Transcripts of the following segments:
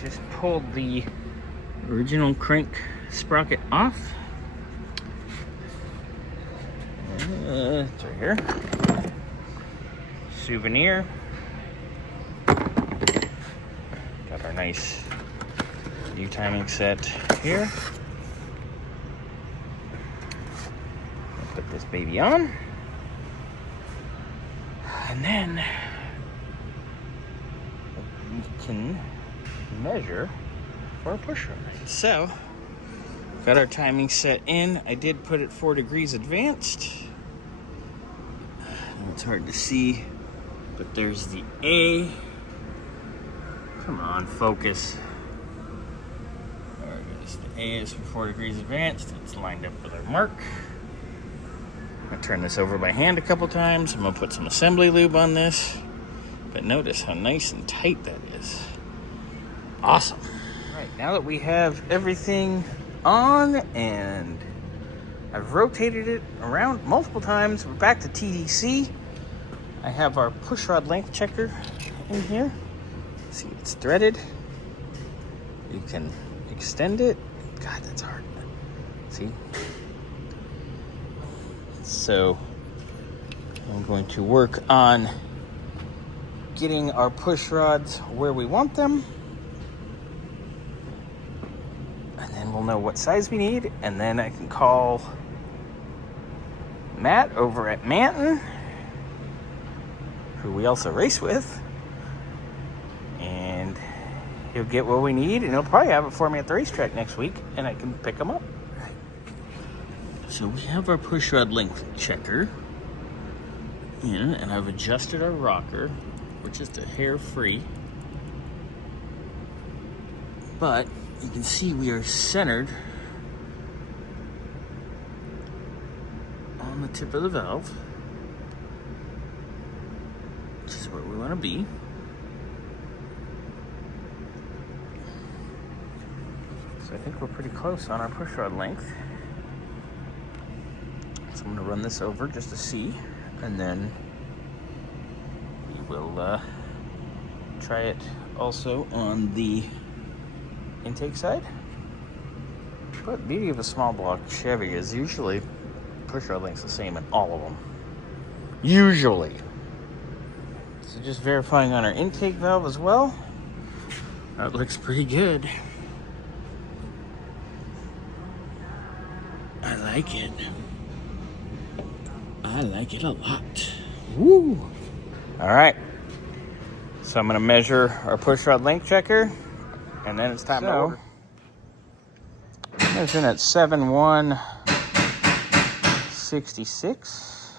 just pulled the original crank sprocket off. It's right here. Souvenir. Got our nice new timing set here. I'll put this baby on. And then we can measure for a pushrod. So, got our timing set in. I did put it 4 degrees advanced. It's hard to see, but there's the A. Come on, focus. There it is. The A is for 4 degrees advanced. It's lined up with our mark. I'm gonna turn this over by hand a couple times. I'm gonna put some assembly lube on this. But notice how nice and tight that is. Awesome. All right, now that we have everything on and I've rotated it around multiple times, we're back to TDC. I have our pushrod length checker in here. See, it's threaded. You can extend it. God, that's hard. See? So I'm going to work on getting our push rods where we want them. And then we'll know what size we need. And then I can call Matt over at Manton, who we also race with. And he'll get what we need, and he'll probably have it for me at the racetrack next week, and I can pick them up. So we have our pushrod length checker in, and I've adjusted our rocker, which is the hair free. But you can see we are centered on the tip of the valve, which is where we want to be. So I think we're pretty close on our pushrod length. So I'm going to run this over just to see, and then we will try it also on the intake side. But the beauty of a small block Chevy is usually pushrod length's the same in all of them. Usually. So just verifying on our intake valve as well. That looks pretty good. I like it. I like it a lot. Woo! All right. So I'm going to measure our pushrod length checker, and then it's time to order. I'm measuring at 7.166.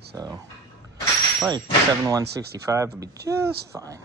So probably 7.165 would be just fine.